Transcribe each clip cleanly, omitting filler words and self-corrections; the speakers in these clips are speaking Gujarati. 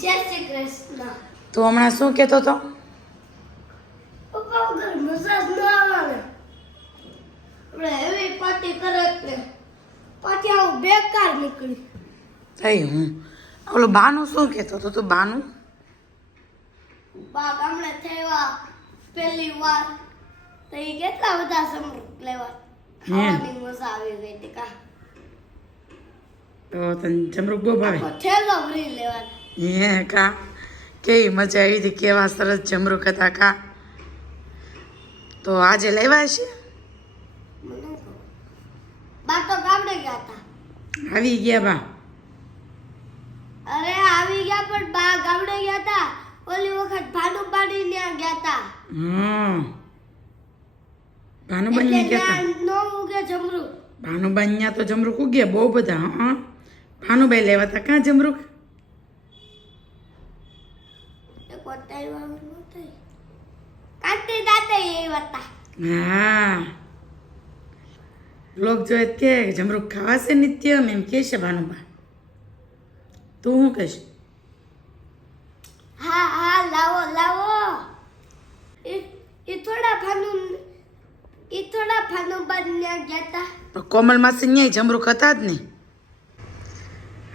જય શ્રી કૃષ્ણ. તું હમણાં શું કહેતો હતો? પપ્પા વગર મજા જ ન આવે. આપણે એવી પાર્ટી કરે એટલે પાછી આવું બેકાર નીકળી. થઈ હું ઓલું બાનું શું કહેતો હતો તું? બાનું બા ગામડે થયા પહેલી વાર તો એ કેટલા બધા સમૃદ્ધ લેવા ખાવાની મજા આવી ગઈ હતી કા. તો તને જમરૂક બહુ ભાવે? થેલો ભરી લેવાનો. હે કા કેવી મજા આવી હતી, કેવા સરસ જમરૂક હતા કા. તો આજે લેવા છે? બા તો ગામડે ગયા હતા. આવી ગયા બા? અરે આવી ગયા પણ બા ગામડે ગયા હતા. ઓલી વખત ભાનુબાની ત્યાં ગયા હતા. ભાનુબાઈ ને ગયા હતા? નો ઉગે જમરૂક. ભાનુબાઈ ત્યાં તો જમરૂક ઉગ્યા બહુ બધા. હા ભાનુબાઈ લેવા હતા કાં જમરૂક? એક વટાઈ વાળું નહોતું. કાંતી દાતે એ હતા. હા લોક જોયે કે જમરૂક ખાવાશે નિત્યમ એમ કે છે ભાનુબા. તું શું કહેશ? હા હા લાવો લાવો. ઈ થોડા ભાનુબા ત્યાં ગયા હતા. પણ કોમલ માસી ન્યાય જમરૂક હતા જ નહીં.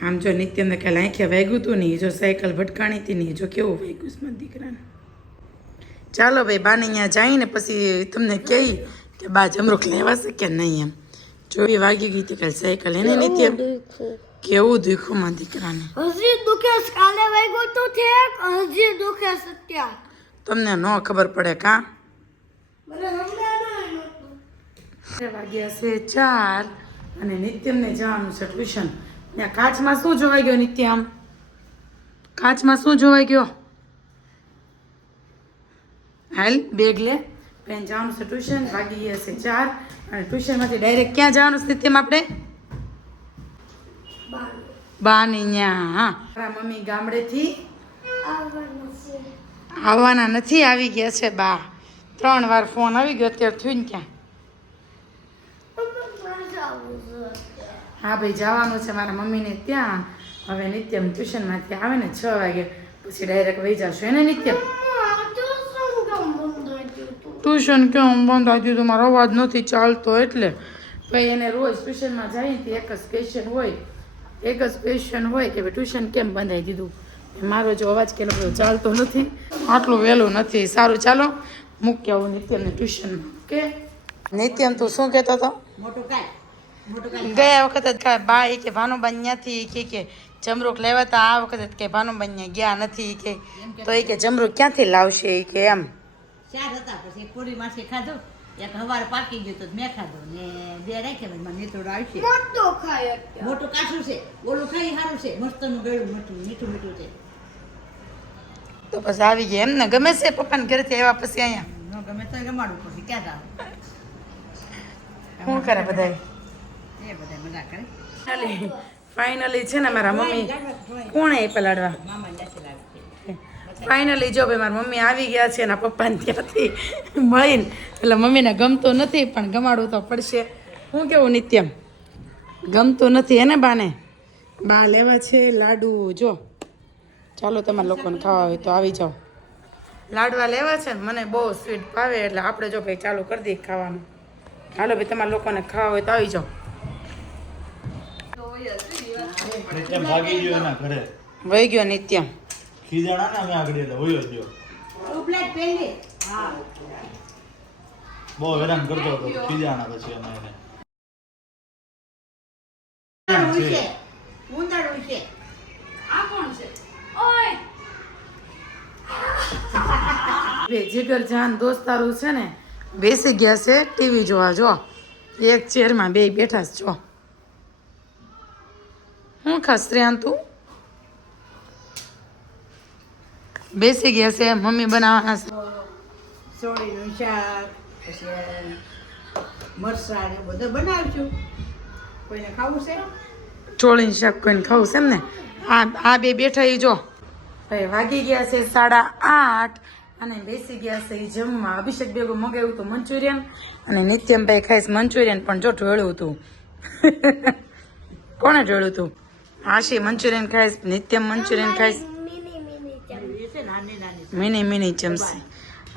આમ જો નિત્યને કાલે આંખે વાગ્યું હતું ને, જો સાયકલ ભટકાણી હતી ને, જો કેવું વાગ્યું છે મારા દીકરાને. ચાલો ભાઈ બાને અહીંયા જઈને પછી તમને કહી કે બા જમરૂક લેવાશે કે નહીં એમ. જો એ વાગી ગઈ હતી કાલે સાયકલ એને નિત્ય કેવું દુખ્યું મારા દીકરાને. હજી દુખે કાલે વાગ્યો તો ઠેક હજી દુખે સત્યા. તમને ન ખબર પડે કાં? મને હમણાં નહોતું. વાગ્યા છે 4 અને નિત્યમને જવાનું છે ટ્યુશન. ત્યાં કાચમાં શું જોવાઈ ગયો નિત્ય? આમ કાચમાં શું જોવાઈ ગયો? હાલ બેગ લે, પેન જવાનું છે ટ્યુશન. વાગી ગયા છે 4 અને ટ્યુશનમાંથી ડાયરેક્ટ ક્યાં જવાનું છે નિત્યમ આપણે? બાની ન્યા. હા મારા મમ્મી ગામડેથી આવવાના નથી, આવી ગયા છે બા. 3 વાર ફોન આવી ગયો, અત્યારે થયું ને ક્યાં. હા ભાઈ જવાનું છે મારા મમ્મીને ત્યાં. હવે નિત્યમ ટ્યુશનમાંથી આવે ને 6 વાગે પછી ડાયરેક્ટ વહી જશો એને નિત્યમ? ટ્યુશન કેમ બંધ આવી દીધું? મારો અવાજ નથી ચાલતો એટલે. ભાઈ એને રોજ ટ્યુશનમાં જાય ને એક જ ક્વેશ્ચન હોય કે ભાઈ ટ્યુશન કેમ બંધાઈ દીધું. મારો જો અવાજ કે ચાલતો નથી, આટલું વહેલું નથી. સારું ચાલો મૂકી આવું નિત્યમને ટ્યુશનમાં. ઓકે નિત્યમ તું શું કહેતો હતો? ગયા વખતે જ બા કે ભાનુબાઈ ત્યાંથી કે જમરૂક લેવા તા, આ વખતે કે ભાનુબાઈ ગયા નથી કે. તો એ કે જમરૂક ક્યાંથી લાવશે એ કે એમ. 4 હતા પછી એક પૂરી માસી ખાધો, એક હવારે પાકી ગયું તો મેં ખાધો ને 2 રાખ્યા. મને નીતોડ આવશે. મોટો ખાય મોટું કાચું છે, ઓલું ખાઈ સારું છે, મસ્તનું ગળ્યું મીઠું મીઠું છે. તો પછી આવી ગયા એમને ગમે છે પપ્પાને ઘરેથી આવ્યા પછી અહીંયા? ન ગમે તો રમાડવું પડશે. ક્યાં જાવ? શું કરે બધા? એ બધા મજા કરે. ફાઇનલી છે ને મારા મમ્મી કોણે એ પલાડવા? મામા દાસી લાવે છે. ફાઇનલી જો ભાઈ મારા મમ્મી આવી ગયા છે એના પપ્પાને ત્યાંથી મળીને. એટલે મમ્મીને ગમતો નથી પણ ગમાડવું તો પડશે. શું કેવું નિત્યમ? ગમતું નથી એને બાને? બા લેવા છે લાડુ. જો ચાલો તમારા લોકોને ખાવા હોય તો આવી જાઓ. લાડવા લેવા છે ને મને બહુ સ્વીટ ભાવે એટલે આપણે જો ભાઈ ચાલુ કરી દઈએ ખાવાનું. હાલો ભાઈ તમારા લોકોને ખાવા હોય તો આવી જાઓ. ભાગી ગયો એના ઘરે. વહી ગયો નિત્યમ. ખીજાણા ને અમે આગળ એટલે વયો ગયો. ઉપલેટ પહેલી. હા. બહુ હેરાન કરતો હતો ખીજાણા પછી અમે એને. ઊંધાડું છે. આ કોણ છે? ઓય બે જીગર જાન દોસ્તારું છે ને બેસી ગયા છે ટીવી જોવા. જો એક ચેરમાં બે બેઠા છે. જો હું ખાસ શ્રેયાન તું બેસી ગયા છે. મમ્મી બનાવવાના છે સોળીનું શાક, પછી મરચાં ને બધું બનાવશું. કોઈને ખાવું છે? ચોળીનું શાક. કોઈને ખાવું છે એમ ને? આ બે બેઠા એ જો ભાઈ વાગી ગયા છે 8:30 અને બેસી ગયા છે એ જમવા. અભિષેક ભેગું મગાવ્યું હતું મંચુરિયન અને નિત્યમભાઈ ખાઈશ મંચુરિયન પણ જો ઢોળ્યું હતું. કોણે ઢોળ્યું હતું? આશી મંચુરિયન ખાઈશ, નિત્યમ મંચુરિયન ખાઈશ. છે નાની નાની મિની મિની ચમચી.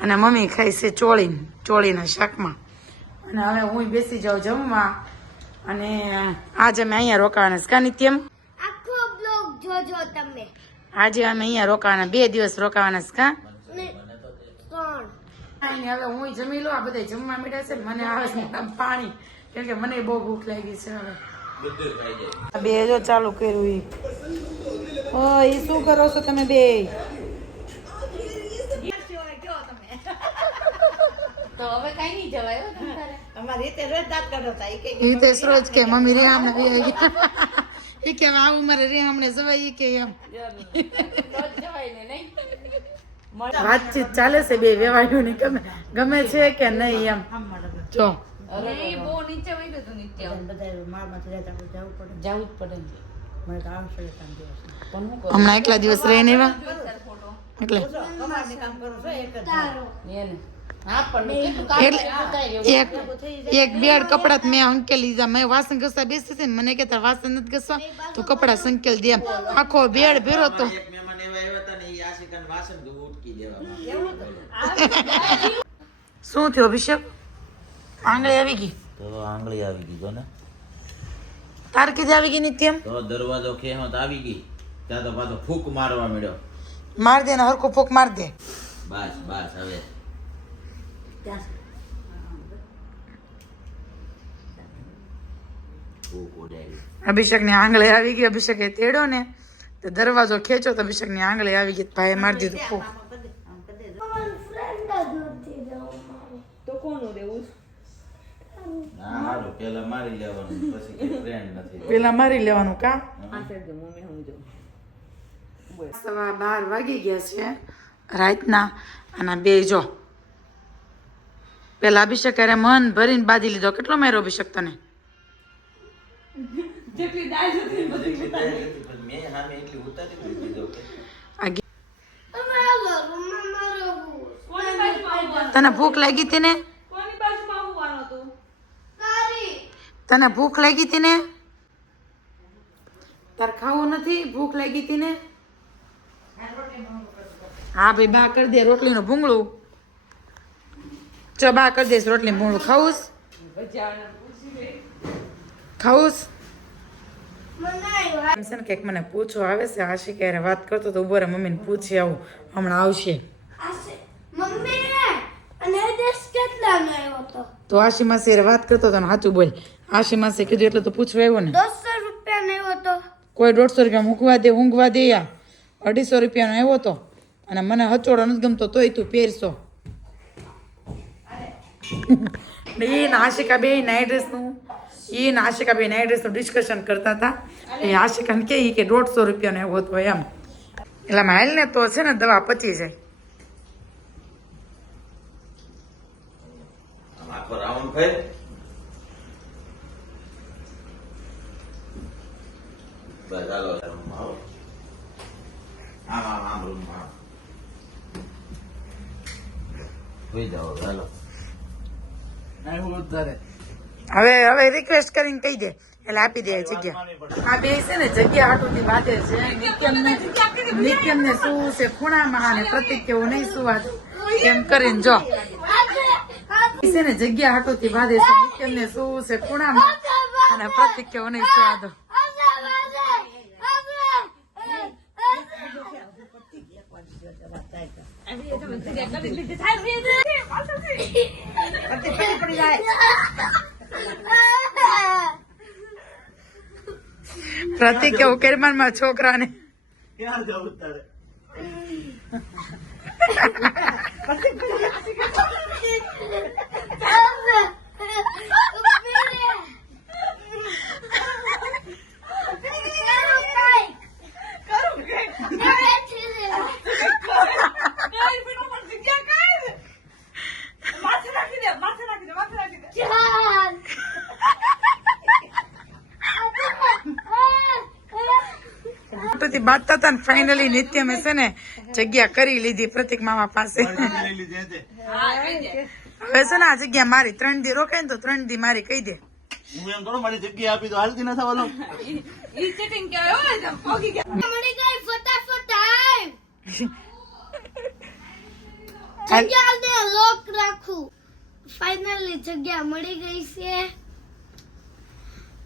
અને મમ્મી ખાય છે ચોળીના શાકમાં. અને હવે હું બેસી જાઉં જમવા. અને આજે અમે અહીંયા રોકાવાના છે કા નિત્યમ? આખો બ્લોગ જોજો તમે. આજે અમે અહીંયા રોકાવાના 2 દિવસ રોકાવાના છે કા? ને 3. અને હવે હું જમી લઉં. આ બધા જમવા મીઠા છે. મને આવે છે આમ પાણી, કેમ કે મને બહુ ભૂખ લાગી છે. હવે બે જો ચાલુ કર્યું ઈ. ઓ ઈ શું કરો છો તમે બે? તો હવે કઈ નહીં જવાય હો તમારે. અમારી રીતે રોજ દાંત કાઢો તા ઈ કે ઈ તે રોજ કે મમ્મી રેહામને બે ઈ કે આવું મારે રેહામને જવાય ઈ કે એમ રોજ જવાય ને નહીં. વાતચીત ચાલે છે બે વેવાયું ની ગમે છે કે નહીં એમ. જો નહીં બહુ નીચે વળ્યું હતું નિત્ય. બધા માળમાંથી રહેતા જવું પડે. જવું જ પડે. મને તો આવશે કામ દિવસ. પણ હું હમણાં એકલા દિવસ રહીને એવા એટલે કમાડને કામ કરું છું એક જ. એટલે એક બેડ કપડા મેં અંકેલ લીધા. મેં વાસણ ઘસવા બેસી છે ને મને કહેતા વાસણ નથી ઘસવા તો કપડા સંકેલ દે એમ. આખો બેડ ભેરો તો શું થયું અભિષેક? આંગળી આવી ગઈ? તો આંગળી આવી ગઈ જો ને. તાર કીધે આવી ગઈ નિત્યમ? તો દરવાજો ખેમત આવી ગઈ ત્યાં તો પાછો ફૂક મારવા મળ્યો. માર દે ને હરકો ફોક માર દે. બસ બસ હવે ફૂક ઉડાડી. અભિષેક ની આંગળી આવી ગઈ. અભિષેકે તેડો ને તો દરવાજો ખેંચો તો અભિષેક ની આંગળી આવી ગઈ. ભાઈ મારી દીધું ફોક. ના હારું પેલા મારી લેવાનું પછી કે ફ્રેન્ડ નથી. પેલા મારી લેવાનું કા? 12:15 વાગી ગયા છે રાતના. અને બે જો પેલા અભિષેક અરે મન ભરીને બાંધી લીધો. કેટલો માર્યો અભિષેક તને? પણ મેં સામે એટલી ઉતારી દીધો કે આ ગે- તમે આવો રૂમમાં મારો બૂ. તને ભૂખ લાગી હતી ને? તારી તને ભૂખ લાગી હતી ને? તાર ખાવું નથી? ભૂખ લાગી હતી ને? હા ભાઈ બા કરી દે રોટલીનું ભૂંગળું. ચો બા કરી દઈશ રોટલીનું ભૂંગળું. ખાવુંસ? ખાવુંસ? મને આવ્યો. એમ છે ને કંઈક મને પૂછો આવે છે. આશિક યારે વાત કરતો તો ઉભો રહે મમ્મીને પૂછી આવું. હમણાં આવશે. આશે મમ્મી અને દેશ કેટલાનો આવ્યો તો? તો આશી માસી યારે વાત કરતો હતો ને સાચું બોલ. આશી માસી કીધું એટલે તો પૂછવા આવ્યો ને. 200 રૂપિયાનો આવ્યો તો. કોઈ 150 રૂપિયા મૂકવા દે ઊંઘવા દે યા 250 રૂપિયાનો આવ્યો તો. અને મને હચોડો નથી ગમતો તોય તું પહેરશો. એ આશિકા બે નાઇટ ડ્રેસનું આશિકા બે નાઇટ ડ્રેસનું ડિસ્કશન કરતા હતા. એ આશિકાને કે 150 રૂપિયાનો આવ્યો હતો એમ. એટલે હાલ ને તો છે ને દવા પચી જાય. આમ આખો રાઉન્ડ ફેર બસ હાલો રૂમમાં આવો. આમ રૂમમાં આવો. સુઈ જાઓ હાલો. હવે રિક્વેસ્ટ કરીને કહી દે એટલે આપી દે જગ્યા. આ બે છે ને જગ્યા હાટુથી વાદે છે. નિત્યમને શું છે ખૂણામાં અને પ્રતિક કેવું નહીં શું વાત એમ કરીને જો છે ને જગ્યા હાટુથી વાદે છે. નિત્યમને શું છે ખૂણામાં અને પ્રતિક કેવું નહીં શું વાદો. પ્રતિક કેવું કેરમાનમાં છોકરાને ક્યાં જવું તારે? બાંધતા હતા ને ફાઇનલી નિત્યમે છે ને જગ્યા કરી લીધી પ્રતિક મામા પાસે. લઈ લીધી હશે. હવે છે ને આ જગ્યા મારી 3 દી રોકાય ને તો 3 દી મારી કહી દે. હું એમ કરું મારી જગ્યા આપી તો હાલતી ન થવાનું. મળી ગઈ ફટાફટ આવ. જગ્યાને લોક રાખું. ફાઇનલી જગ્યા મળી ગઈ છે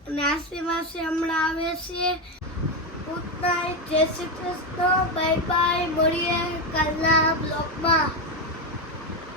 અને આસી માસી હમણાં આવે છે. ગુડ નાઇટ, જય શ્રી કૃષ્ણ, બાય બાય, મળીએ કાલના બ્લોગમાં.